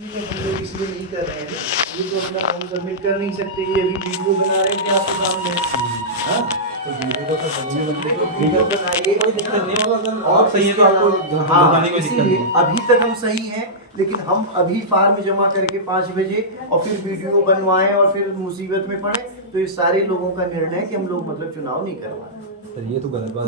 हम लोग इसलिए नहीं कर रहे हैं, ये तो अपना फॉर्म सबमिट कर नहीं सकते, ये अभी वीडियो बना रहे थे आपके सामने। हाँ, तो वीडियो को तो बंदे बंदे को वीडियो बनाइए, कोई दिक्कत नहीं होगा। अगर और आप सही है तो आपको हाँ, की कोई दिक्कत नहीं है। अभी तक हम सही हैं, लेकिन हम अभी फार्म जमा करके 5 बजे और फिर वीडियो बनवाएं और फिर मुसीबत में पड़े, तो ये सारे लोगों का निर्णय है कि हम लोग मतलब चुनाव नहीं करवाएं। सर ये तो गलत बात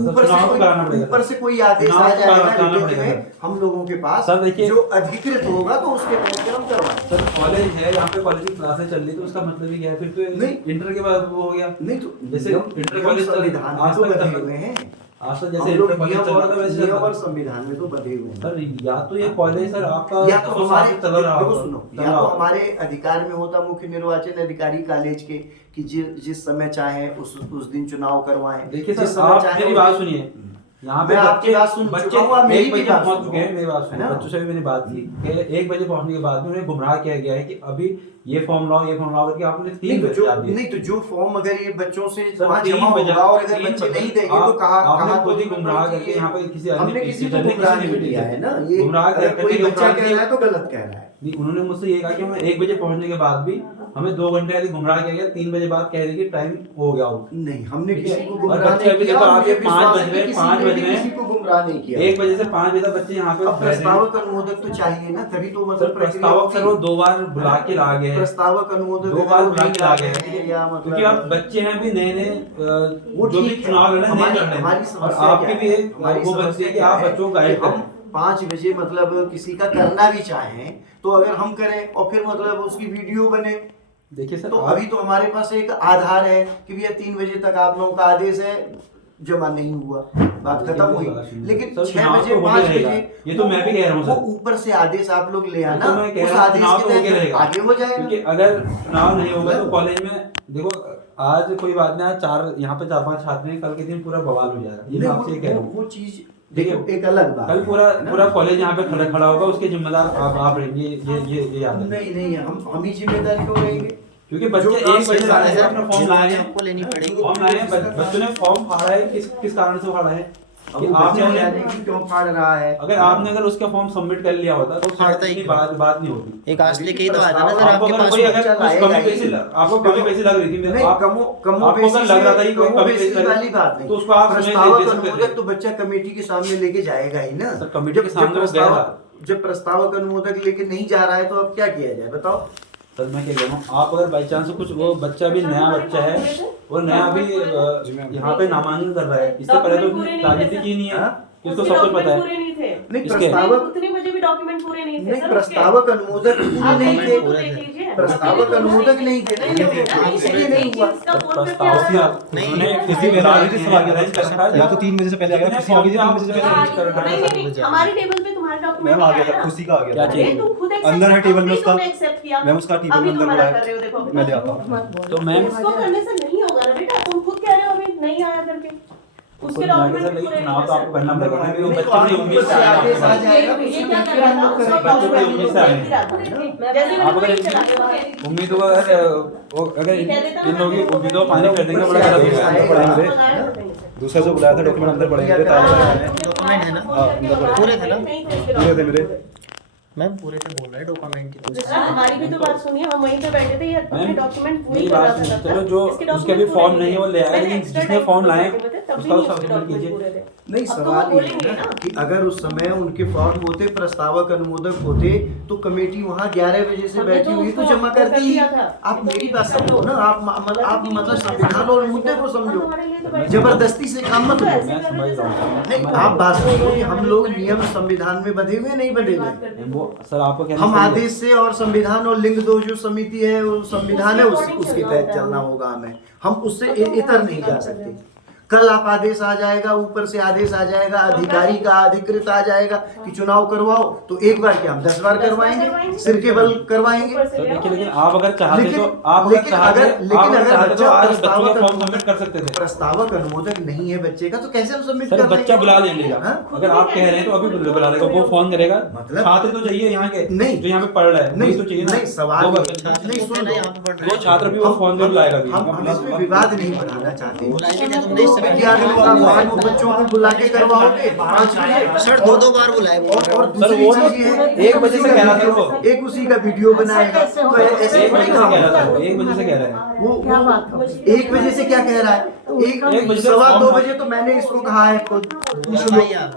है। ऊपर से कोई आदेश आ जाएगा में हम लोगों के पास, सर देखिए, जो अधिकृत होगा तो उसके तहत हम करवाएं। सर कॉलेज है, यहाँ पे कॉलेज की क्लासेस चल रही, तो उसका मतलब ये है फिर तो नहीं, इंटर के बाद वो हो गया। नहीं तो जैसे इंटर कॉलेज संविधान में तो बंधे हुए हैं, आज तक जैसे हम लोग इंटर कॉलेज चल रहा था वैसे नियम और संविधान में तो बंधे हुए हैं। सर या तो ये कॉलेज सर आपका या तो हमारे चल रहा देखो होगा, सुनो, चल या रहा तो होगा। हमारे अधिकार में होता मुख्य निर्वाचन अधिकारी कॉलेज के कि जिस समय चाहे उस दिन चुनाव करवाएं। देखिए जिस सर, समय आप चाहे मेरी उस बात दिन- सुनिए, यहाँ पे मैं आपकी बात सुन चुका हूँ, आप मेरी भी बात पहुंच सुनो। चुके हैं, मेरी बात सुनो, है ना? बच्चों से भी मैंने बात की कि 1 बजे पहुंचने के बाद में उन्हें गुमराह किया गया है कि अभी ये फॉर्म लाओ, ये फॉर्म लाओ करके आपने 3 बजे आ दिए। नहीं तो जो फॉर्म अगर ये बच्चों से सर, वहाँ 3 जमा बजे होगा और अगर 3 बच्चे बजे नहीं देंगे तो आप- कहा आपने खुद ही तो गुमराह करके यहाँ पे किसी हमने अन्य किसी को टीचर ने गुमराह किसी नहीं ने किया है ना, ये गुमराह अगर करके कोई बच्चा गुमराह कह रहा है तो गलत कह रहा है। नहीं, उन्होंने मुझसे ये कहा कि हमें 1 बजे पहुंचने के बाद भी हमें 2 घंटे यदि गुमराह किया गया, 3 बजे बाद कह रही कि टाइम हो गया हो। नहीं, हमने ठीक किसी है? को और गुमराह बच्चे नहीं अभी किया, देखो और आपके मुझे 5 विश्वास बज है रहे कि हैं, किसी 5 ने बज भी रहे किसी हैं, को गुमराह नहीं किया। 1 बजे से 5 बजे तक बच्चे यहाँ पे अब प्रस्तावक अनुमोदक तो चाहिए ना, तभी तो मतलब प्रस्तावक सर वो 2 बार बुला के ला गए हैं। प्रस्तावक अनुमोदक 2 बार बुला के ला गए हैं हैं, या क्योंकि आप मतलब बच्चे हैं भी नए वो जो भी ठीक है। चुनाव लड़े नए लड़ रहे हमारी हैं, और समस्या आपकी क्या भी है? एक हमारी वो बनती समस्या है कि क्या आप है बच्चों को कि गाइड हम करें। 5 बजे मतलब किसी का करना भी चाहें तो अगर हम करें और फिर मतलब उसकी वीडियो बने, देखिए सर, तो अभी तो हमारे पास एक आधार है कि भैया 3 बजे तक आप लोगों का आदेश है, जमा नहीं हुआ, बात खत्म हुई। लेकिन 6 बजे 5 बजे ये तो मैं भी कह रहा हूँ वो सर, ऊपर से आदेश आप लोग ले आना, तो मैं कह उस रहा हूँ आदेश चुनाव के तो होके तहत रहेगा। आगे हो जाएगा। क्योंकि अगर चुनाव नहीं होगा तो कॉलेज में देखो, आज कोई बात नहीं, आज यहाँ पे 4-5 छात्र हैं, कल के दिन पूरा बवाल हो जाएगा। ये मैं आपसे कह रहा हूँ, वो चीज देखो एक अलग बात कल है, पूरा है ना? पूरा कॉलेज यहाँ पे खड़ा होगा, उसके जिम्मेदार आप रहेंगे, ये याद रखिए। नहीं हम ही जिम्मेदार क्यों रहेंगे? क्योंकि बच्चे जो 1 बजे काम से अपना फॉर्म लाए हैं, आपको लेनी पड़ेगी। फॉर्म लाए हैं, बच्चों ने फॉर्म फाड़ा है, किस कारण से फाड़ा है कि अब आपने बच्चे जाने की क्यों फाड़ रहा है? अगर उसका फॉर्म सबमिट कर लिया होता तो फाड़ता ही इतनी क्यों? बात नहीं होती। एक आज लेके ही तो आया था ना सर आपको आपके अगर पास कोई में। अगर कुछ कमी पेशी आपको कमी पेशी लग रही थी, नहीं, आप कमो आपको अगर लग रहा था कि कोई कमो कमी बेसिस पेशी लग वाली रही बात नहीं, तो उसको आप समय प्रस्तावक दे सकते अनुमोदक थे। तो बच्चा कमेटी के सामने लेके जाएगा ही ना। सर, कमेटी के सामने वो जब प्रस्तावक अनुमोदक लेके नहीं जा रहा है तो अब क्या किया जाए बताओ? सर मैं क्या कह रहा हूँ, आप अगर बाई चांस कुछ वो बच्चा भी नया बच्चा है, वो नया भी यहाँ पे नामांकन कर रहा है, इससे पहले तो राजनीति की नहीं है, इसको सब कुछ पता है। नहीं, इसके- प्रस्तावक उतने बजे भी डॉक्यूमेंट पूरे नहीं थे नहीं, सर, प्रस्तावक अनुमोदक पूरे नहीं थे, थे प्रस्तावक अनुमोदक नहीं थे, इसलिए नहीं हुआ। या तो 3 बजे से पहले आ गया, किसी आ गई 3 बजे से पहले। हमारी टेबल पे तुम्हारा डॉक्यूमेंट मैम आ गया था, खुशी का आ क्या गया था। चाहिए? तुम खुद अंदर है टेबल में उसका, एक्सेप्ट किया, मैम उसका टेबल अभी अंदर तुम पड़ा मना कर रहे हो, है, देखो मैं ले आता हूँ। तो मैम इसको करने से नहीं होगा ना बेटा, तुम खुद कह रहे हो अभी नहीं आया करके, उसके डॉक्यूमेंट पूरे चुनाव तो आपको करना पड़ेगा ना, क्योंकि नहीं, तो बच्चे बड़ी आपको उम्मीद से आए हैं आदेश आ आपके पास। जाएगा, ये उसमें क्या फिर कर हम रहा लोग था, करेंगे। बच्चे बड़ी उम्मीद से आए हैं। जैसे आप अगर उम्मीदों का अगर इन लोगों की उम्मीदों को पानी कर देंगे बड़ा गलत हो जाएगा। दूसरा जो बुलाया था डॉक्यूमेंट अंदर पड़े थे, ताले लगे हैं। डॉक्यूमेंट है ना? हाँ, अंदर पड़े पूरे थे ना? पूरे थे मेरे। मैम पूरे थे बोल रहा है डॉक्यूमेंट की तो। सर हमारी भी तो बात सुनिए, हम वहीं पे बैठे थे, ये अपने मैम, डॉक्यूमेंट पूरी मेरी कर बात रहा सुनिए, था। चलो जो इसके उसके भी document फॉर्म पूरे नहीं है वो ले आया, मैंने लेकिन extra जिसने time फॉर्म लाए बैठे थे, तब भी उसका नहीं सब उसके document document कीजिए। पूरे थे। नहीं, अब तो सवाल वो ये है बोलेंगे ना ना। कि अगर उस समय उनके फॉर्म होते, प्रस्तावक अनुमोदक होते, तो कमेटी वहाँ 11 बजे से हमने बैठी तो हुई तो उसको जमा कर करती। दिया था। आप मेरी बात समझो ना, आप मतलब संविधान और मुद्दे को समझो, हमारे लिए तो बैठे जबरदस्ती से काम मत तो लो। ऐसे मैं कर समझ रहे थे रहा हूँ। सर। नहीं, आप बात समझो कि हम लोग नियम संविधान में बंधे हुए नहीं बंधे हुए। वो सर आपको कहना हम सही है। आदेश से और संविधान और लिंग दो जो समिति है वो संविधान है, उसके तहत चलना होगा हमें, हम उससे इतर नहीं जा सकते। कल आप आदेश आ जाएगा, ऊपर से आदेश आ जाएगा, अधिकारी का अधिकृत आ जाएगा कि चुनाव करवाओ, तो एक बार क्या हम 10 बार करवाएंगे, सिर के बल करवाएंगे। तो देखिए, लेकिन आप अगर चाहते लेकिन- तो आप अगर लेकिन चाहते अगर- लेकिन आप अगर अगर चाहते तो बच्चा आज बच्चों प्रस्तावक का फॉर्म सबमिट कर सकते थे। प्रस्तावक अनुमोदक नहीं है बच्चे का, तो कैसे हम सबमिट सर कर बच्चा बुला ले लेगा, हाँ? अगर आप कह रहे हैं तो अभी बुला लेगा, वो फोन करेगा। मतलब- छात्र तो चाहिए यहाँ के, नहीं। जो यहाँ पे पढ़ रहा है नहीं, वही तो चाहिए ना। नहीं, सवाल दो ये- बच्चे- नहीं, सुन ना लो। यहाँ पे पढ़ रहे वो हैं। छात्र भी वो फोन जरूर लाएगा भी। हम इसमें विवाद नहीं बढ़ाना चाहते। बुलाएंगे नहीं, तुमने इससे विद्यार्थियों का फॉर्म बच्चों को बुला के करवाओगे 5 बजे? सर 2 बार बुलाए वो। और सर दूसरी वो चीज ये है, 1 बजे से कह रहा था वो, एक उसी का वीडियो बनाएगा तो ऐसे 1 थोड़ी बजे से काम कह रहा होता था है। वो, 1 बजे से कह रहा है। वो 1 बजे से क्या कह रहा है? एक बजे से 1:15 फॉर्म- बजे तो मैंने इसको कहा है खुद।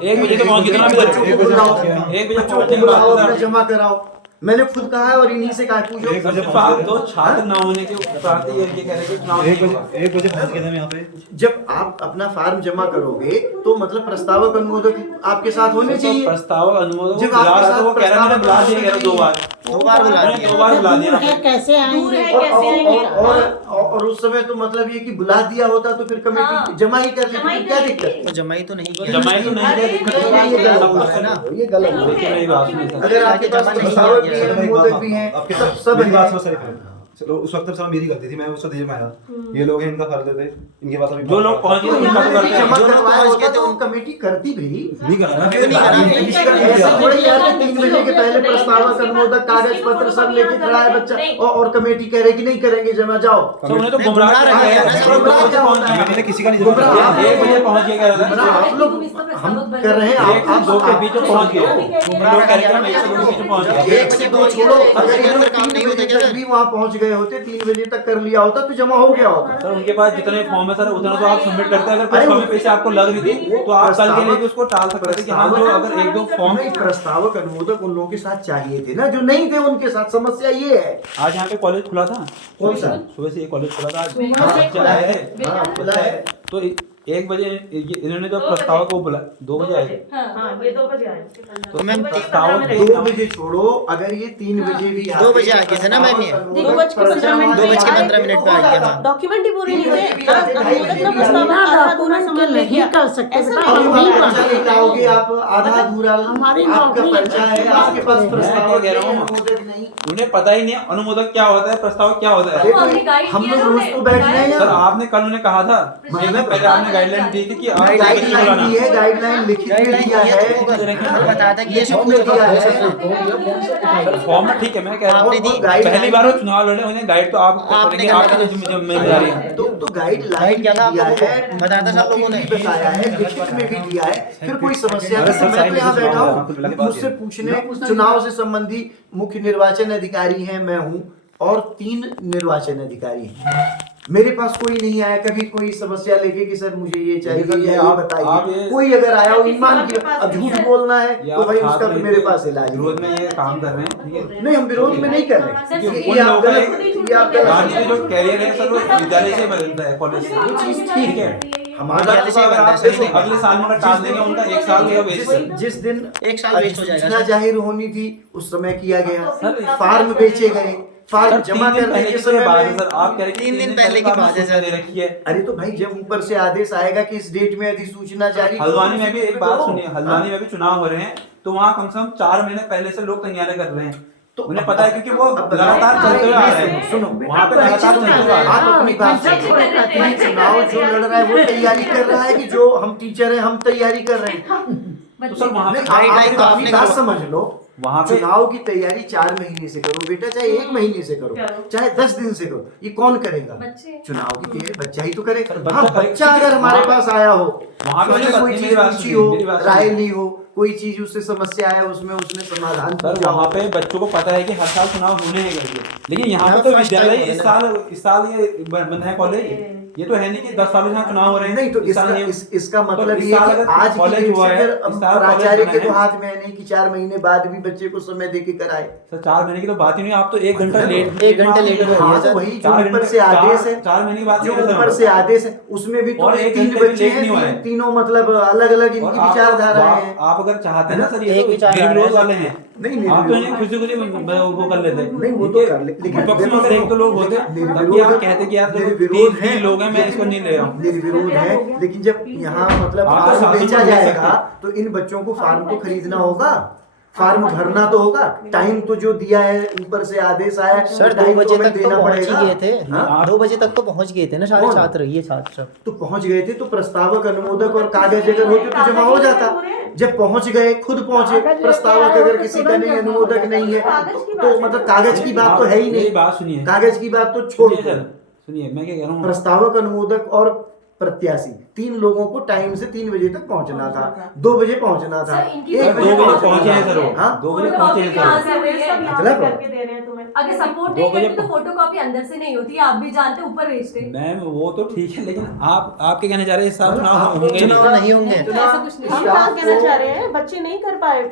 1 बजे तो पहुंच गया ना बच्चों को बुलाओ, 1 बजे बच्चों पहुंचने को के बुलाओ, बाद अपना जमा कराओ। मैंने खुद कहा है और इन्हीं से कहा पूछो। सिर्फ आप दो छात्र ना होने के उपरांत ये कह रहे हैं कि चुनाव नहीं होगा। 1 बजे पहुंच गए थे हम यहाँ पे। जब आप अपना फार्म जमा करोगे तो मतलब प्रस्तावक अनुमोदक आपके साथ होने तो चाहिए। प्रस्तावक अनुमोदक जब बुला आपके रहा था, वो साथ कह रहा मैंने बुला दिया, कह रहा 2 बार 2 बार बुला मैंने दिया। 2 बार बुला दिया। दूर कैसे आएंगे? है, और, कैसे आएंगे? और उस समय तो मतलब ये कि बुला दिया होता तो फिर कमेटी हाँ। जमा ही कर जमा ही लेती, क्या कर दिक्कत? वो जमाई तो नहीं तो किया। जमाई तो नहीं है, दिक्कत तो नहीं ये है, गलत सब कुछ है ना, है। ये गलत है। देखिए मेरी बात सुनिए सर। अगर आपके पास जमा नहीं प्रस्तावक किया भी गया। है, चलो मैं एक अनुमोदक बात भी हैं, आपके सब मेरी बात है। सुनो सर। चलो उस वक्त सर मेरी गलती थी, मैं उसको देर में आया। ये लोग हैं, इनका फर्ज थे, इनके पास अभी जो लोग पहुंच गए उनका तो करते जमा हैं। करवाया पहुंच होता गए तो थे, वो कमेटी करती भी। नहीं करा ना, क्यों नहीं करा? ऐसा थोड़ी यार कि 3 बजे के पहले प्रस्तावक अनुमोदक कागज पत्र सब लेके खड़ा है बच्चा और कमेटी कह रही कि नहीं करेंगे जमा, जाओ। तो उन्हें तो नहीं, गुमराह गुमराह कर रहे हैं रहे ना, हैं। सब गुमराह क्या होता है? मैंने किसी का नहीं गुमराह जमा आप- 1 बजे पहुंच गए कह रहा गुमराह था। आप लोग हम कर रहे हैं, एक से दो के बीच में पहुंच गए। गुमराह कह रहे हैं मैं 1 से 2 के बीच में पहुंच गया। 1 से 2 छोड़ो, अगर ये लोग काम 3 नहीं होता बजे क्या तक सर? भी वहाँ पहुँच गए होते, 3 बजे तक कर लिया होता तो जमा हो गया होता। सर उनके पास जितने फॉर्म है सर उतना तो आप सबमिट करते हैं। अगर अरे कुछ वो- कमी पैसे आपको लग रही थी तो आप कल के लिए भी उसको टाल सकते थे कि हाँ जो अगर 1-2 फॉर्म। नहीं, प्रस्तावक अनुमोदक उन लोगों के साथ चाहिए थे ना, जो नहीं थे उनके साथ। समस्या ये है। आज यहाँ पे कॉलेज खुला था, कौन सा? सुबह से ये कॉलेज खुला था आज। हाँ, बच्चा है हाँ, खुला है। तो 1 बजे इन्होंने जो प्रस्तावक को बुला 2 बजे आए थे। हाँ, ये 2 बजे आए। तो मैम, प्रस्तावक 2 बजे छोड़ो, अगर ये 3 बजे भी 2 बजे आ गए थे ना मैम ये। 2 बज के 15 मिनट 2 बज के 15 मिनट पे आ गया। हाँ। डॉक्यूमेंट ही पूरे नहीं थे। तीन बजे भी अनुमोदक का आए। प्रस्ताव बिना आधा अधूरा डॉक्यूमेंट सामान के ले नहीं लिया। कर सकते ऐसा बेटा, नहीं अब नहीं आप कर पर्चा सकते। लेके आओगे, आप आधा अधूरा, हमारी आपका नौकरी पर्चा है, आपके पास मैं प्रस्तावक क्या कह रहा हूँ? अनुमोदक नहीं। उन्हें पता ही नहीं है अनुमोदक क्या होता है, प्रस्तावक क्या होता है। देखो, हमने गाइड हम किया लोग ना रोज तो बैठ रहे हैं सर यहाँ। आपने कल उन्हें कहा था, एक दिन पहले आपने गाइडलाइन दी थी कि आप गाइडलाइन दी है, गाइडलाइन लिखित में दिया है। बताया था कि ये सब हमने दिया है। फॉर्म ठीक है, मैं कह रहा हूँ आपने दी। पहली बार वो चुनाव लड़े, उन्हें गाइड तो आप आपने करेंगे, करा आपकी तो जिम्मेदारी है। तो गाइडलाइन गाइड किया था आप दिया लोगों है, को, बताया था सब लोगों ने। भी बताया है, लिखित में भी दिया है। फिर कोई समस्या अरे नहीं। सर, मैं तो साइन यहाँ से बैठा चुनाव है, आपको लगे हूँ, बात मुझसे ये। पूछने चुनाव से संबंधी मुख्य निर्वाचन अधिकारी हैं, मैं हूँ और 3 निर्वाचन अधिकारी हैं। मेरे पास कोई नहीं आया कभी कोई समस्या लेके कि सर मुझे ये चाहिए देखिए, या ये आप बताइए। ये- कोई अगर आया हो ईमान की, अब झूठ बोलना है या तो भाई आप उसका छात्र मेरे पास इलाज है। विरोध में ये काम कर रहे हैं, ठीक है। नहीं, हम विरोध में नहीं कर रहे। क्योंकि ये उन आप लोगों का गलत, ये आप गलत। राजनीति जो कैरियर है सर वो विद्यालय से बदलता है, कॉलेज से। वो चीज ठीक है। हमारा विद्यालय से अगर आप बदलता है। देखो, अगले साल में अगर टाल देंगे उनका 1 साल या वेस्ट है। जिस दिन 1 साल वेस्ट हो जाएगा सूचना सर। जाहिर होनी थी उस समय किया गया। सर, फार्म बेचे गए, फार्म सर, जमा 3 दिन करने पहले के की समय बात है में। सर, आप कह रहे हैं कि 3 दिन पहले की आपने बात है सूचना सर। दे रखी है। अरे तो भाई जब ऊपर से आदेश आएगा कि इस डेट में अधिसूचना जारी, हल्द्वानी में भी एक बात सुनिए, हल्द्वानी हाँ? में भी चुनाव हो रहे हैं तो वहाँ कम से कम 4 महीने पहले से लोग तैयारी कर रहे हैं। तो उन्हें पता है क्योंकि वो अब लगातार चलते हुए आ रहे हैं। सुनो, वहाँ पे लगातार चलते हुए आ रहे हैं। आप अपनी बात सुनो। ये चुनाव जो लड़ रहा है वो तैयारी कर रहा है कि जो हम टीचर हैं हम तैयारी कर रहे हैं। तो सर वहाँ पे नहीं, आप गाइडलाइन तो अपनी आपने बात करो। समझ लो। वहाँ पे चुनाव की तैयारी 4 महीने से करो बेटा, चाहे 1 महीने से करो, चाहे 10 दिन से करो, ये कौन करेगा? बच्चे। चुनाव की तैयारी बच्चा ही तो करे। बच्चा हाँ, करे। बच्चा अगर हमारे वहाँ पे- पास आया हो, वहाँ पे उसने मेरी कोई बात- चीज मेरी बात पूछी सुनिए, हो, मेरी बात राय सुनिए। ली हो, कोई चीज उससे समस्या है उसमें उसने समाधान सर पूछा हो। वहाँ पे बच्चों को पता है कि हर साल चुनाव होने हैं करके, लेकिन यहाँ पे यहाँ तो first time विद्यालय है इस ना। साल ये बना है कॉलेज। ये तो है नहीं कि 10 साल से यहाँ चुनाव हो रहे हैं। नहीं तो इस साल इसका नहीं हो- इसका तो मतलब इस ये साल है कि अगर आज की कॉलेज डेट हुआ से है, फिर इस साल कॉलेज प्राचार्य बना के तो है। हाथ में है नहीं कि 4 महीने बाद भी बच्चे को समय देके कराए। सर 4 महीने की तो बात ही नहीं, आप तो 1 घंटा लेट 1 घंटे लेट हो हाँ, गया तो सर। वही जो ऊपर से आदेश है, 4 महीने की बात जो नहीं है सर। ऊपर से आदेश है उसमें भी तो और 1 3 घंटे भी बच्चे लेट नहीं हुआ हैं, है। तीनों मतलब अलग अलग इनकी और विचारधाराएं हैं। आप अगर चाहते हैं ना सर, ये एक तो विचारधारा निर्विरोध है। वाले हैं। नहीं, आप तो निर्विरोध। इन्हें खुशी खुशी वो कर लेते नहीं, वो तो कर ले, लेकिन विपक्ष में देखो, अगर एक तो लोग होते निर्विरोध- तब भी आप कहते कि यार देखो निर्विरोध 3 हैं। लोग हैं, मैं इसको नहीं ले रहा हूँ। निर्विरोध है, लेकिन जब यहाँ मतलब आप तो फार्म शासन बेचा को ले जाएगा सकते तो इन बच्चों को फार्म तो खरीदना होगा, फार्म भरना तो होगा। टाइम तो जो दिया है ऊपर से आदेश आया है, सर 2 टाइम बजे हमें तक तो देना पहुंच ही पड़ेगा। गए थे। हाँ? 2 बजे तक तो पहुंच गए थे ना सारे कौन? छात्र, ये छात्र सब। तो पहुंच गए थे तो प्रस्तावक अनुमोदक और कागज अगर होते तो जमा हो जाता। जब पहुंच गए, खुद पहुंचे, प्रस्तावक अगर किसी का नहीं, अनुमोदक नहीं है तो मतलब कागज की बात तो है ही मेरी नहीं। बात सुनिए, कागज की बात तो छोड़ सुनिए दो। सर, सुनिए मैं क्या कह रहा हूँ। प्रस्तावक अनुमोदक और प्रत्याशी, 3 लोगों को टाइम से 3 बजे तक पहुंचना था, 2 बजे पहुंचना था, सर, इनकी 1 दो बजे बजे पहुंचना पहुंचे हैं था। सर वो। हाँ? 2 बजे पहुंचे हैं कहाँ सर। से हुई है? मतलब करके दे रहे हैं तुम्हें। अगर सपोर्ट 2 नहीं बजे करते तो फोटोकॉपी अंदर से नहीं होती, आप भी जानते ऊपर भेजते। मैम वो तो ठीक है, लेकिन आपके कहने जा रहे हैं इस साल मतलब चुनाव आप होंगे चुनाव नहीं। नहीं होंगे, ऐसा कुछ नहीं। हम कहाँ कहना चाह रहे हैं, बच्चे नहीं कर पाए,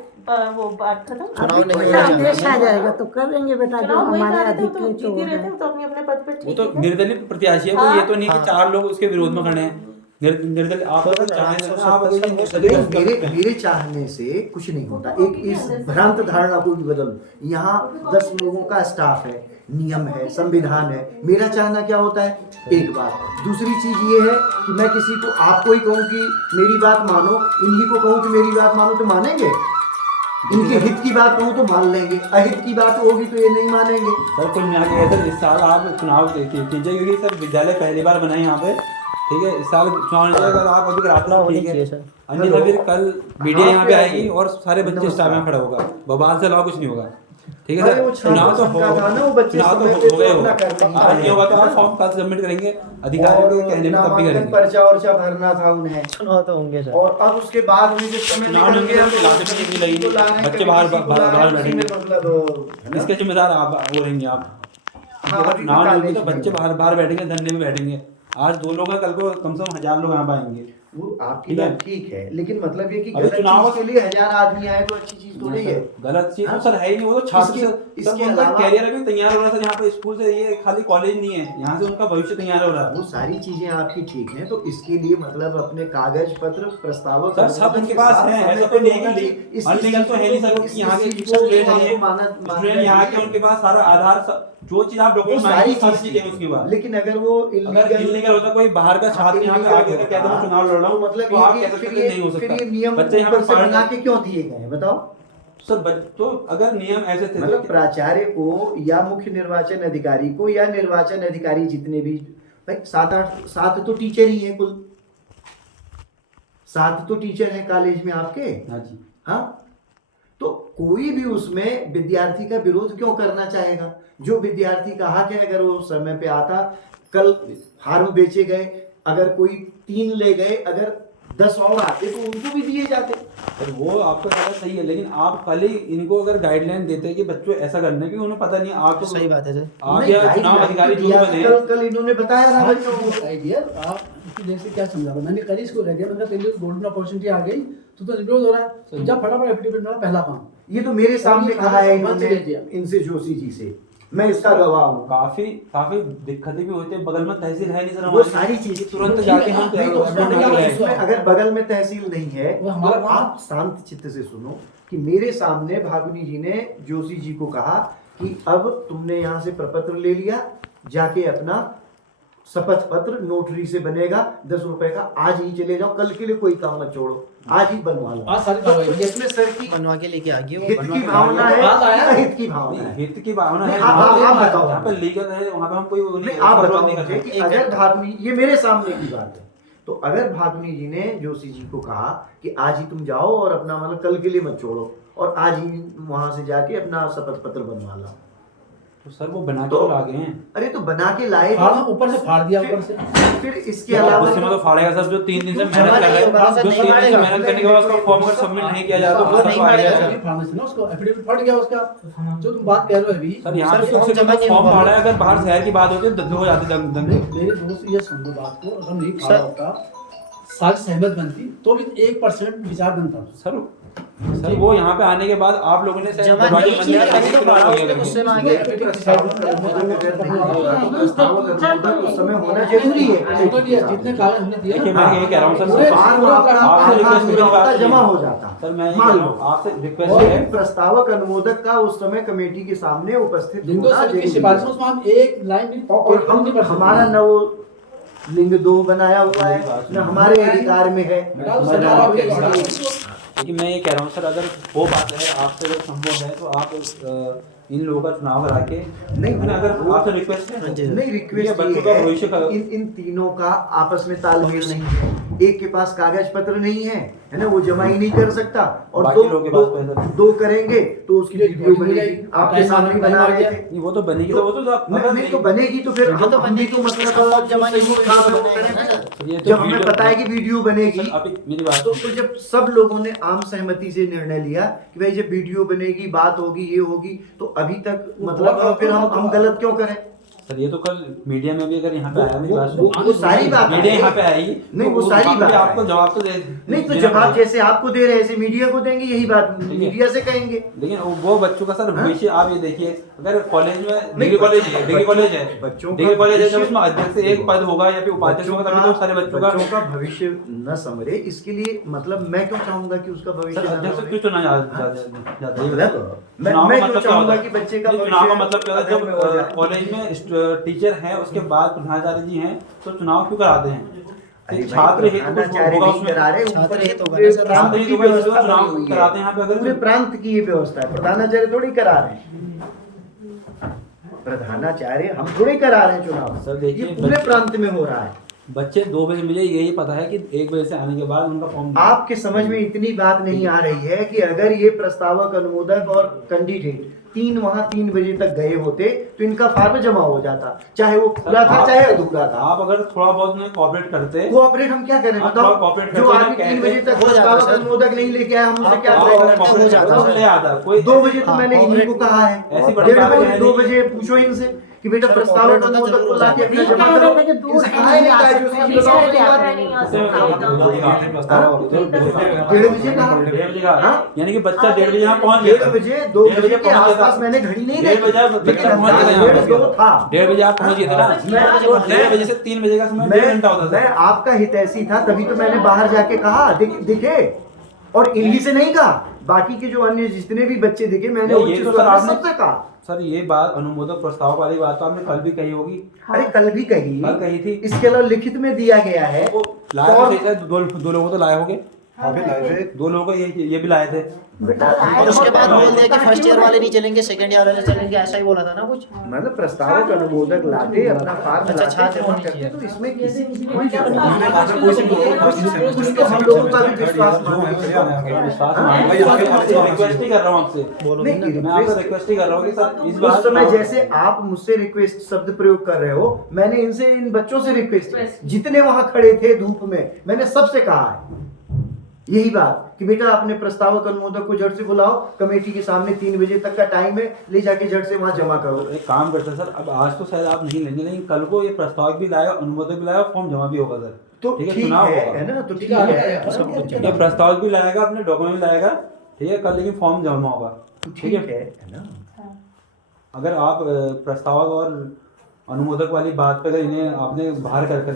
वो बात खत्म। चुनाव नहीं कोई होगा। आदेश आ जाएगा तो करेंगे बेटा, जो चुनाव वही हमारे कह रहे थे, वो तो अधिकृत जीते रहते है। हो तो अपने अपने पद पे वो ठीक तो है। निर्दलीय प्रत्याशी है, वो हाँ। ये तो नहीं कि 4 लोग उसके विरोध में खड़े हैं। निर्दलीय आप अगर चाहें तो आप अगर निर्दलीय नहीं, कर सकते हैं। मेरे चाहने से कुछ नहीं होता। एक इस भ्रांत धारणा को भी बदल। यहाँ 10 लोगों का स्टाफ है, नियम है, संविधान है। मेरा चाहना क्या होता है, एक बात। दूसरी चीज ये है कि मैं किसी को, आपको ही कहूँ कि मेरी बात मानो, इन्हीं को कहूँ कि मेरी बात मानो, तो मानेंगे? इनके हित की बात कहूँ तो मान लेंगे, अहित की बात होगी तो ये नहीं मानेंगे। सर कुल मिला के सर इस साल आप चुनाव कीजिए, क्योंकि सर विद्यालय पहली बार बनाए यहाँ पे, ठीक है। इस साल चुनाव नहीं अगर आप अभी कराते हो होनी ठीक चाहिए है, सर। अन्यथा फिर कल मीडिया यहाँ पे हाँ, आएगी और सारे बच्चे स्टाफ में खड़ा होगा, बवाल से अलावा कुछ नहीं होगा, ठीक है अरे वो सर। चुनाव तो छात्र संघ का था ना, वो बच्चे चुनाव तो समय पे हो गए तो होगा, अपना करना आज नहीं होगा तो आप है। फॉर्म कल सबमिट करेंगे, अधिकारियों के कहने में तब भी नामांकन करेंगे। पर्चा वर्चा भरना था उन्हें, चुनाव तो होंगे सर। और अब उसके बाद में जो समय चुनाव निकल होंगे गया, तो लास्ट में कितनी लगेगी? किसी को ला रहे हैं, बच्चे कभी बाहर- किसी को ला रहे हैं, बाहर उसी में बैठेंगे। मतलब है ना? इसके जिम्मेदार आप वो रहेंगे आप। हाँ, अगर अभी चुनाव नहीं होंगे तो कॉलेज बच्चे में। बाहर बैठेंगे, धरने में बैठेंगे। आज 2 लोग हैं, कल को कम से कम 1000 लोग यहाँ पे आएंगे। वो आपकी ठीक है। बात ठीक है, लेकिन मतलब ये कि अभी गलत चुनाव- चीज के लिए 1000 आदमी आए तो अच्छी चीज थोड़ी है। गलत चीज तो हाँ? सर है ही नहीं, वो तो छात्र इसके इसके अलावा- कैरियर अभी तैयार हो रहा था यहाँ पे स्कूल से, ये खाली कॉलेज नहीं है, यहाँ से उनका भविष्य तैयार हो रहा है। वो सारी चीजें आपकी ठीक हैं, तो इसके लिए मतलब अपने कागज पत्र प्रस्ताव सर सब उनके पास है, ऐसा तो नहीं है कि अनलीगल तो है नहीं सर कि यहाँ के स्टूडेंट यहाँ के उनके पास सारा आधार जो चीज आप डॉक्यूमेंट मांगेंगे सारी चीजें हैं उसके बाद। लेकिन अगर वो अगर इलीगल होता कोई बाहर का छात्र यहाँ पे आके अगर कहता मैं चुनाव लड़ रहा हूँ मतलब तो आप ये कह सकते फिर हैं ये नहीं हो फिर सकता। ये नियम बच्चे यहाँ पे ऊपर से पढ़ बना रहे के क्यों दिए गए हैं बताओ? सर तो अगर नियम ऐसे थे मतलब तो प्राचार्य को या मुख्य निर्वाचन अधिकारी को या निर्वाचन अधिकारी जितने भी भाई 7 तो टीचर ही हैं कुल, 7 तो टीचर हैं कॉलेज में आपके। हाँ जी। हाँ, तो कोई भी उसमें विद्यार्थी का विरोध क्यों करना चाहेगा? जो विद्यार्थी कहा कि अगर वो समय पे आता, कल फार्म बेचे गए, अगर कोई 3 ले गए, अगर 10 और आते तो उनको भी दिए जाते। पर वो आपका कहना सही है, लेकिन आप कल ही इनको अगर गाइडलाइन देते हैं कि बच्चों ऐसा करना है, क्योंकि उन्हें पता नहीं आप तो सही बात है सर। आप नहीं, या guideline चुनाव तो अधिकारी जो दिया, बने कल इन्होंने बताया था बच्चों को। आइडिया आप इसकी जैसे क्या समझा, मैंने कल इसको कह दिया, मैंने कहा तेरे लिए गोल्डन अपॉर्चुनिटी आ गई तो विरोध हो रहा है, तो जब फटाफट एफिडेविट बना पहला काम। ये तो मेरे सामने कहा है मत इन्होंने, ले दिया। इनसे जोशी जी से, मैं इसका गवाह हूँ। काफी दिक्कतें भी होती है, बगल में तहसील है नहीं सर वो हमारी, सारी चीजें तुरंत जाके हम नहीं तो उसमें अपना नहीं, लाएंगे। उसमें अगर बगल में तहसील नहीं है वो हमारा तो काम- आप शांत चित्त से सुनो कि मेरे सामने भागुनी जी ने जोशी जी को कहा कि अब तुमने यहाँ से प्रपत्र ले लिया, जाके अपना शपथ पत्र नोटरी से बनेगा 10 रुपए का, आज ही चले जाओ, कल के लिए कोई काम मत छोड़ो, आज ही बनवा लो। आज सारी तो कार्रवाई इसमें सर की बनवा के लेके आ गई वो हित बनवा की के भावना है आज आया? या हित की भावना नहीं, है? हित की भावना नहीं, है। आप बताओ। जहाँ पे लीगल है वहाँ पे हम कोई वो नहीं, आप विरोध बताओ नहीं कर मुझे सकते। कि अगर भागनी, ये मेरे सामने की बात है, तो अगर भागनी जी ने जोशी जी को कहा कि आज ही तुम जाओ और अपना मतलब कल के लिए मत छोड़ो और आज ही वहां से जाके अपना शपथ पत्र बनवा लो, तो सर वो बना के तो- तो ला गए हैं। अरे तो बना के लाए फाड़ ऊपर से फाड़ दिया, ऊपर से। फिर इसके अलावा उससे में तो फाड़ेगा सर, जो 3 दिन से मेहनत जमा कर रहा नहीं होगा है, सर, जो नहीं 3 दिन से फाड़ेगा। मेहनत करने के बाद उसका फॉर्म अगर सबमिट नहीं किया जाए तो वो उसका नहीं फाड़ेगा फाड़ेगा सर। फाड़ने से ना उसको एफिडेविट फट गया उसका, जो तुम बात कह रहे हो अभी। सर यहाँ सर, पे फॉर्म सबसे जमा नहीं फॉर्म हुआ। फाड़ा है, अगर बाहर शहर की बात होती है दंगे हो जाते दंगे। मेरे दोस्त ये सुन लो बात को, अगर नहीं फाड़ा होता, सारी सहमत बनती तो भी 1% विचार बनता। सर वो यहाँ पे आने के बाद आप लोगों ने शायद जमा दरवाजे नहीं बंद किया, किया, तभी तो चुनाव फाड़ा, हो गया उसने करके। गुस्से में आ गया। उस समय होना जरूरी है। जितने कागज हमने दिए देखिए ना, मैं ये कह रहा हूँ सर, पूरे- फार्म आपका आपसे रिक्वेस्ट मेरी बात सुनिए। जमा हो जाता। सर मैं ये मान कह रहा लो। हूँ, आपसे रिक्वेस्ट और है, प्रस्तावक अनुमोदक का उस समय कमेटी के सामने उपस्थित लिंगो होना समिति की जरूरी है। सिफारिशों में हम एक लाइन भी और हम हमारा न वो लिंग 2 बनाया हुआ है, न हमारे अधिकार में है। सरकार आपके अधिकार में। लेकिन मैं ये कह रहा हूँ सर, अगर वो बात है आपसे अगर संभव है तो आप इन लोगों का चुनाव करा के नहीं, मैंने अगर वो- आपसे रिक्वेस्ट है हाँ जी। नहीं, ये रिक्वेस्ट बच्चों ये का है भविष्य का कि इन तीनों का आपस में तालमेल नहीं है। एक के पास कागज पत्र नहीं है ना, वो जमा ही नहीं कर सकता, और बाकी लोगों के पास पैसा दो करेंगे तो उसकी वीडियो बनेगी, आपके सामने बना रहे थे। नहीं, वो तो बनेगी, तो वो तो नहीं तो बनेगी तो फिर वीडियो तो हम भी बनेगी, तो उसका मतलब बहुत जमा नहीं उसको होगा, वो बनाएंगे करेंगे। ना। ये तो जब हमें वीडियो- पता है कि वीडियो बनेगी, सर, अभी मेरी बात तो जब सब लोगों ने आम सहमति से निर्णय लिया कि भाई जब वीडियो बनेगी, बात होगी, ये होगी, तो अभी तक मतलब फिर हम गलत क्यों करें? सर, ये तो कल मीडिया में भी अगर यहाँ पे आया, मेरी बात वो सारी बात मीडिया है। यहाँ पे आएगी, नहीं, तो वो उस सारी बात पे बात है। आपको जवाब तो दे नहीं तो देना जवाब पड़ेगा। जैसे आपको दे रहे हैं ऐसे मीडिया को देंगे, यही बात ठीक है। मीडिया से कहेंगे। लेकिन वो बच्चों का सर हाँ? भविष्य आप ये देखिए, अगर कॉलेज में नहीं, डिग्री कॉलेज है, डिग्री कॉलेज है, बच्चों का डिग्री कॉलेज है, जब भविष्य- उसमें अध्यक्ष एक पद होगा या फिर उपाध्यक्ष होगा, तभी तो सारे बच्चों का भविष्य न समरे, इसके लिए मतलब मैं क्यों चाहूंगा कि उसका भविष्य सर न अध्यक्ष समरे? क्यों चुना जाता मतलब मैं चुनाव का क्यों मतलब क्या चाहूंगा होता कि है? बच्चे का नहीं, चुनाव का भविष्य मतलब क्या होता है? अधर में हो जब जाए? कॉलेज में टीचर है, उसके बाद प्रधानाचार्य जी हैं, तो चुनाव क्यों कराते हैं? अरे भाई, छात्र हित कुछ प्रधानाचार्य होगा नहीं उसमें। करा रहे, छात्र ऊपर हित होगा पूरे ना सर, प्रांत छात्र की हित होगा, इसलिए व्यवस्था चुनाव बनी हुई है। कराते हैं यहाँ पे, अगर पूरे प्रांत की ये व्यवस्था है, प्रधानाचार्य थोड़ी करा रहे हैं, प्रधानाचार्य हम थोड़ी करा रहे हैं चुनाव। सर, देखिए, ये पूरे प्रांत में हो रहा है। बच्चे 2 बजे, मुझे यही पता है कि 1 बजे से आने के बाद उनका फॉर्म आपके समझ में इतनी बात नहीं आ रही है कि अगर ये प्रस्तावक, अनुमोदक और कैंडिडेट वहां 3 बजे तक गए होते तो इनका फार्म जमा हो जाता, चाहे वो पूरा था चाहे अधूरा था। आप अगर थोड़ा बहुत में कोऑपरेट करते, कोऑपरेट हम क्या करें आप बताओ? थोड़ा cooperate जो करते आदमी ना, 3 बजे तक हो जाता प्रस्तावक, सर। अनुमोदक नहीं लेके आया, हम उससे क्या आप तय अगर करते? हो जाता तो सर। ले आता कोई 2 बजे तो हाँ, मैंने इन्हीं को कहा है, ऐसी बड़ी बात है 2 बजे पूछो इनसे कि बेटा सर, प्रस्तावक, cooperate होता अनुमोदक को जरूर लाके अपना होता जमा है। करो। दूर है, इनसे नहीं कहा ही नहीं आ कहा, सकते, जो बीच बताओ में सही क्या बात करें, है। नहीं आ ऐसे सकते। 1:30 बजे कहा, 1:30 बजे का, यानी कि बच्चा 1:30 बजे यहाँ पहुंच गया 1:30 बजे 2 बजे के पहुंच गया था। आसपास मैंने घड़ी नहीं 1:30 बजे देखी, बच्चा लेकिन पहुंच गया था यहाँ पे। 1:30 था। 1:30 बजे आप पहुंच गए थे ना, तो 1:30 बजे से 3 बजे का समय 1.5 घंटा होता मैं था। आपका हितैषी था, तभी तो मैंने बाहर जाके कहा दिखे, और इन्हीं से नहीं कहा, बाकी के जो अन्य जितने भी बच्चे दिखे मैंने नहीं, उन ये तो चीजों सर में आपने- सबसे कहा। सर, ये बात अनुमोदक प्रस्ताव वाली बात तो आपने कल भी कही होगी, अरे कल भी कही, कल कही थी। इसके अलावा लिखित में दिया गया है। वो लाए और- थे शायद, दो लोगों को तो लाए होंगे, दो लोगों को ये भी लाए थे। बेटा और उसके बाद बोल दिया कि फर्स्ट ईयर वाले नहीं चलेंगे, सेकंड ईयर वाले चलेंगे, ऐसा ही बोला था ना कुछ। मतलब प्रस्तावक, अनुमोदक लाते अपना फार्म अच्छा, लाते, छात्र जमा होने करते, चाहिए। तो इसमें किसी उसको हम लोगों का भी विश्वास विश्वास हाँ? रिक्वेस्ट ही कर रहा हूँ आपसे, नहीं, मैं आपसे रिक्वेस्ट ही कर रहा हूँ कि सर इस उस बार समय जैसे आप मुझसे रिक्वेस्ट शब्द प्रयोग कर रहे हो, मैंने इनसे, इन बच्चों से रिक्वेस्ट की, जितने वहां खड़े थे धूप में, मैंने सबसे कहा है यही बात कि बेटा अपने प्रस्तावक, अनुमोदक को झट से बुलाओ, कमेटी के सामने 3 बजे तक का टाइम है, ले जाके झट से वहां जमा करो। एक काम करते हैं सर, अब आज तो शायद आप नहीं लेंगे, लेकिन कल को ये प्रस्ताव भी लाएगा, अनुमोदक भी लाएगा, फॉर्म जमा भी होगा सर। तो ठीक है, ठीक चुनाव है, होगा। है ना, तो ठीक ठीक है, है, सब कुछ ये प्रस्ताव भी लाएगा, अपने डॉक्यूमेंट भी लाएगा, ठीक है, कल लेकिन फॉर्म जमा होगा। तो ठीक है ना। अगर आप प्रस्तावक और अनुमोदक वाली बात पे अगर इन्हें आपने बाहर करके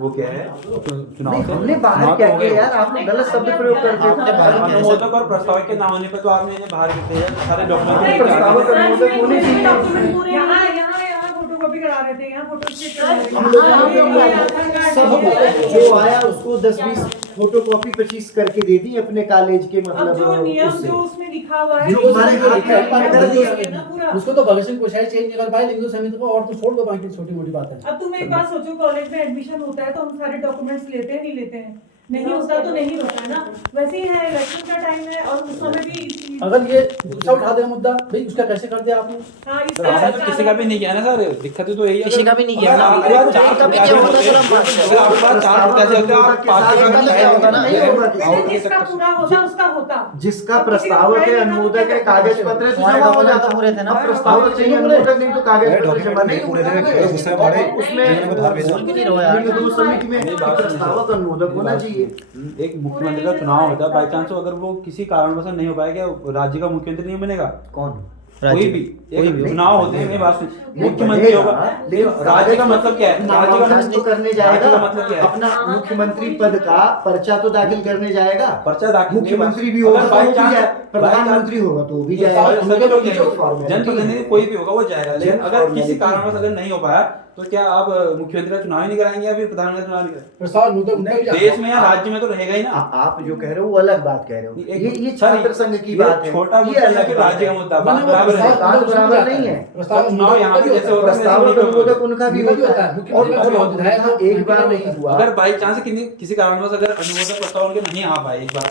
वो किया है चुनाव नहीं, से, हमने बाहर चुनाव क्या तो हो किया गए। यार, आप लोग गलत शब्द प्रयोग करते आपने बाहर हो। किया है। अनुमोदक और प्रस्तावक के ना होने पे तो आपने इन्हें बाहर किए हैं, सारे नहीं, प्रस्तावक, अनुमोदक होने चाहिए। यहाँ फोटोकॉपी करा रहे थे, यहाँ फोटो स्टेट करा रहे थे। हम लोग सब जो आया उसको 10-20 फोटोकॉपी 25 करके दे दी अपने कॉलेज के, अब जो मतलब नियम उससे। जो उसमें लिखा हुआ है, जो हमारे हाथ में अपने कर दिया। ना पूरा। उसको तो भगत सिंह कोश्यारी चेंज नहीं कर पाए, लिख दो समिति को और तो छोड़ दो, बाकी छोटी मोटी बात है। अब तुम एक बात सोचो, कॉलेज में एडमिशन होता है तो हम सारे डॉक्यूमेंट्स लेते हैं, नहीं लेते हैं, नहीं होता तो नहीं होता है ना। वैसे ही है, इलेक्शन का टाइम है और उस समय भी अगर ये दूसरा उठा देगा मुद्दा, भाई उसका कैसे कर दिया आपने? हाँ, ऐसा तो किसी का भी नहीं किया ना सर, दिक्कत तो यही है। किसी का भी नहीं किया अगर ना। आपके पास चार कभी क्या होता है, अगर आपके पास 4 प्रत्याशी होते हैं, आप 5 का क्या होता ना, नहीं होगा पहले किसी जिसका पूरा होता उसका होता। जिसका प्रस्तावक है, अनुमोदक है, कागज पत्र तो हमारे जमा हो डॉक्यूमेंट जाता। तो पूरे थे ना। अब प्रस्तावक नहीं, अनुमोदक नहीं तो कागज पत्र जमा नहीं पूरे थे, होगा। गुस्से में पड़े, उसमें बोल भी नहीं रहो यार। लिंग दोष समिति में प्रस्तावक, अनुमोदक होना चाहिए। एक मुख्यमंत्री का चुनाव होता है, बाई चांस अगर वो किसी कारणवश नहीं हो पाएगा, राज्य का मुख्यमंत्री नहीं बनेगा, कौन? कोई भी कोई भी। चुनाव होते हैं, मेरी बात सुन, नहीं मुख्यमंत्री बनेगा, होगा, लेकिन राज्य का मतलब क्या है? राज्य का नामांकन तो करने राज्य जाएगा, का मतलब क्या है? अपना मुख्यमंत्री पद का पर्चा तो दाखिल करने जाएगा। पर्चा दाखिल मुख्यमंत्री भी होगा तो वो भी जाए, प्रधानमंत्री होगा तो वो भी जाएगा। सभी लोग जो जाएंगे, formality जनप्रतिनिधि कोई भी होगा वो जाएगा, लेकिन जन अगर किसी formality कारणवश अगर नहीं हो पाया तो क्या आप मुख्यमंत्री का चुनाव ही नहीं कराएंगे या फिर प्रधानमंत्री का चुनाव नहीं कराएंगे? प्रस्ताव मुद्दा उनका भी जाता है। देश में या राज्य में तो रहेगा ही ना। आप जो कह रहे हो वो अलग बात कह रहे हो, ये छात्र संघ की ये बात है, छोटा ये मुद्दा है अलग कि बात राज्य का है। मुद्दा मैंने वो बराबर है। बात बराबर नहीं है। प्रस्ताव चुनाव यहाँ पे जैसे होता है, प्रस्ताव वैसे नहीं अनुमोदक होता। उनका भी उनका भी होता है, होता है, और मुख्यमंत्री का विधायक यहाँ का एक बार नहीं हुआ। अगर बाई चांस किसी कारणवश अगर अनुमोदक प्रस्ताव उनके नहीं आ पाए इस बार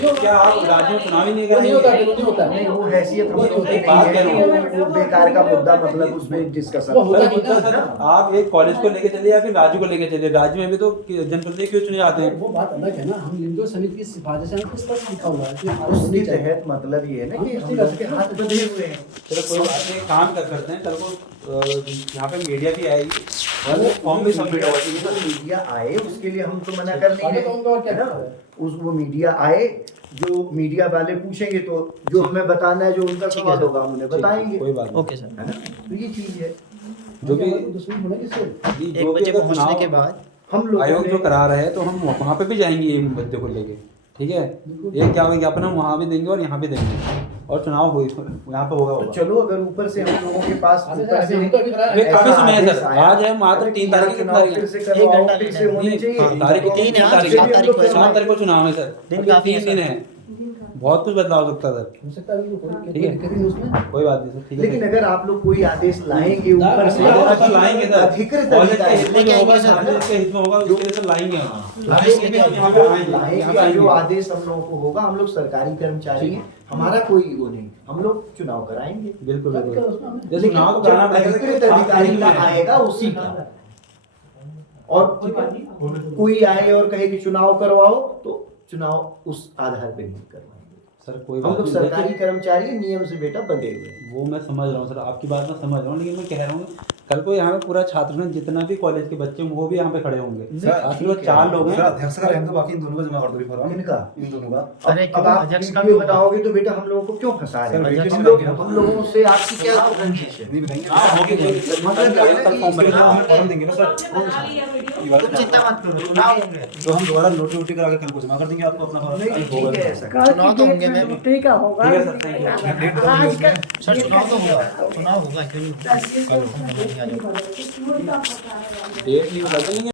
तो क्या आप राज्य में चुनाव ही नहीं वो नहीं होता कराएंगे? है, वो नहीं होता है। नहीं, वो हैसियत हम लोगों की बात नहीं कह रहा है, हूँ। वो बेकार का मुद्दा, मतलब उसमें डिस्कशन वो होता सर, नहीं मुद्दा ना। सर, आप एक कॉलेज को लेके चलिए या फिर राज्य को लेके चलिए, राज्य में भी तो जनप्रतिनिधि क्यों चुने जाते हैं? वो बात अलग है ना, हम लिंगो समिति की सिफारिश है, उस पर लिखा हुआ है कि हमारे उसके होनी चाहिए। तहत मतलब ये है ना कि हम हम लोग के हाथ बंधे हुए हैं। चलो कोई बात नहीं, एक काम करते हैं, कल को यहाँ पे मीडिया भी आएगी और फॉर्म भी सबमिट होगा, ठीक है वो सर? मीडिया आए उसके लिए हम तो मना कर नहीं आगे तो उनका और क्या है ना, है? वो मीडिया आए, जो मीडिया वाले पूछेंगे तो जो हमें बताना है, जो उनका सवाल होगा हम उन्हें बताएंगे, कोई बात नहीं। Okay sir. है ना, तो ये चीज है। जो भी दुश्मन होना किससे? जो 1 भी बजे अगर पहुंचने चुनाव के बाद हम लोग आयोग जो करा रहे हैं तो हम वहाँ पे भी जाएंगे ये मुद्दे को लेके, ठीक है? एक ज्ञापन हम वहाँ भी देंगे और यहाँ भी देंगे और चुनाव हो यहाँ पे होगा तो होगा। चलो, अगर ऊपर से हम लोगों के पास अभी ऊपर से हम तो अभी कराया ये है। काफी समय है आदेश सर, आया, आज है मात्र अरे 3 तारीख की चुनाव तारीख फिर है। से 1 करवाओ, घंटा फिर से लेना है। होनी चाहिए। हाँ, तारीख तो 3 है, आज तारीख 7 तारीख को है। 7 तारीख को चुनाव है सर, दिन अभी काफी है 3 दिन है, बहुत कुछ बदलाव हो सकता है सर। हो सकता है कि कोई ठीक है। दिक्कत ही नहीं उसमें। कोई बात नहीं सर, ठीक है। लेकिन अगर आप लोग कोई आदेश लाएंगे ऊपर से, आदेश तो लाएंगे सर, अधिकृत कॉलेज के अधिकारी हित में जो होगा, छात्रों के हित में होगा, उसके लिए सर लाएंगे हम। लाएंगे भी हम यहाँ पे आएंगे, यहाँ पे लाएंगे, आएंगे। जो आदेश हम लोगों को होगा, हम लोग सरकारी कर्मचारी हैं, हमारा कोई ईगो नहीं, हम लोग चुनाव कराएंगे। बिल्कुल क्या बिल्कुल। उसमें हमने- जैसे लेकिन चुनाव तो जब कराना पड़ेगा, अधिकृत लेकिन अधिकारी का छात्र आएगा उसी का, और कोई आए और कहे कि चुनाव करवाओ तो चुनाव उस आधार पर नहीं करवाएंगे। सर कोई हम बात लोग नहीं, सरकारी देखिए, कर्मचारी नियम से बेटा बंधे हुए हैं। वो मैं समझ रहा हूँ सर, आपकी बात मैं समझ रहा हूँ, लेकिन मैं कह रहा हूँ कल को यहाँ पे पूरा छात्र जितना भी कॉलेज के बच्चे होंगे वो भी यहाँ पे खड़े होंगे। सर, आखिर वो ठीक है। 4 लोग सर हैं। अध्यक्ष का रहने दो, बाकी इन दोनों का जमा कर दो रिफॉर्म। इनका इन दोनों का अरे अब क्यों आप अध्यक्ष का भी वीडियो होगा। बनाओगे तो बेटा हम लोगों को क्यों फंसा रहे सर, हैं? वीडियो हम से लोग बनाएंगे। हम लोगों से आपकी क्या रंजिश है? नहीं बताएंगे। हाँ, होगी, होगी। मतलब ये है ना कल फॉर्म कि भरेंगे। हम फॉर्म देंगे ना सर, ये वाला तुम चिंता मत करो, चुनाव होंगे। तो हम दोबारा नोटरी वोटरी करा के कल को जमा कर देंगे आपको अपना फॉर्म। नहीं, ठीक है ऐसा। कल चुनाव की तो डेट होंगे में मैम। रोटी का होगा। ठीक है सर, थैंक यू। डेट तो आज का सर चुनाव तो होगा, चुनाव होगा क्यों नहीं? कल डेट नहीं बता देंगे।